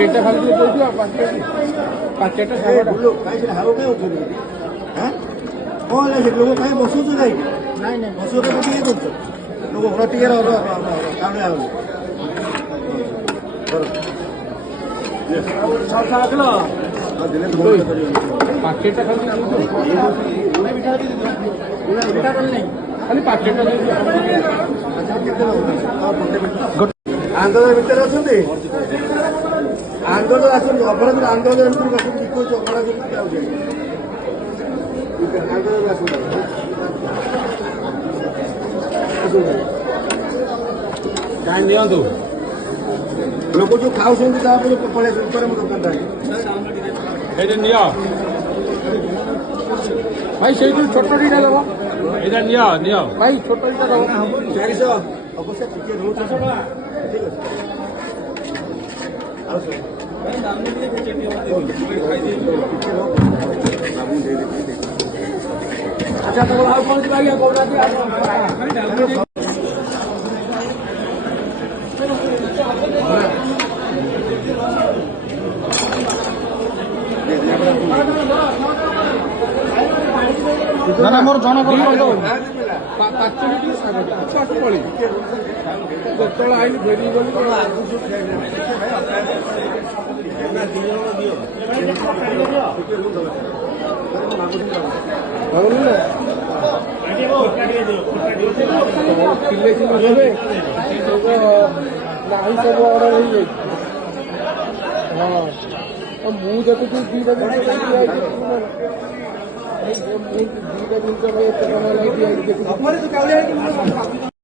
ପାଞ୍ଚଟା ଖାଲି ଦେଇଦିଅ ପାଞ୍ଚଟା ହାବ କାଇଁ ଉଠୁନି ହଁ କ'ଣ ହେଲା ସେ ଲୋକ କାହିଁ ବସୁଛ କାହିଁକି ନାଇଁ ନାଇଁ ବସୁଛ ଟିକେ କରୁଛ ଲୋକ ଘର ଟିକେ କାମରେ ଆହୁରି ପାଞ୍ଚଟା ଖାଲି ଖାଲି ପାଞ୍ଚଟା ଆନ୍ଦୋଳନ ଭିତରେ ଅଛନ୍ତି ଆନ୍ଦୋଳନ ଆସନ୍ତୁ ଅପରାଧ ଆନ୍ଦୋଳନ ଭିତରକୁ ଆସନ୍ତୁ ଠିକ ଅଛି ଅପରାଧ ଯାଉଛି ଆନ୍ଦୋଳନ ଆସନ୍ତୁ କାହିଁ ନିଅନ୍ତୁ ଲୋକ ଯୋଉ ଖାଉଛନ୍ତି ତାପରେ ପଳେଇ ଉପରେ ମୋ ଦୋକାନଟା ଏଇଟା ନିଅ ଭାଇ ସେଇଠୁ ଛୋଟ ଦିଟା ଦେବ ଏଇଟା ନିଅ ନିଅ ଭାଇ ଛୋଟ ଦିଟା ଦେବ 400 ଅବଶ୍ୟ ଟିକେ ରହୁଛି ଠିକ ଅଛି ଆଚ୍ଛା ତ ଆଉ କ'ଣ ଯିବା ଆଜ୍ଞା କହୁନାହାନ୍ତି ନା ନା ମୋର ଜଣକ କରିଦେବ 5 ମିନିଟ୍ ପଳେଇ ଯେତେବେଳେ ଆଇଲି ଫେରିକି ଗଲି କିଲେ କିଲୋ ଦେବେ ନାହିଁ ସବୁ ଅର୍ଡର ହେଇଯାଇଛି ହଁ ମୁଁ ଦେଖୁଛି ଦିଟା ଜିନିଷ ଦିଟା ଜିନିଷ ଏତେ ଟଙ୍କା ଲାଗି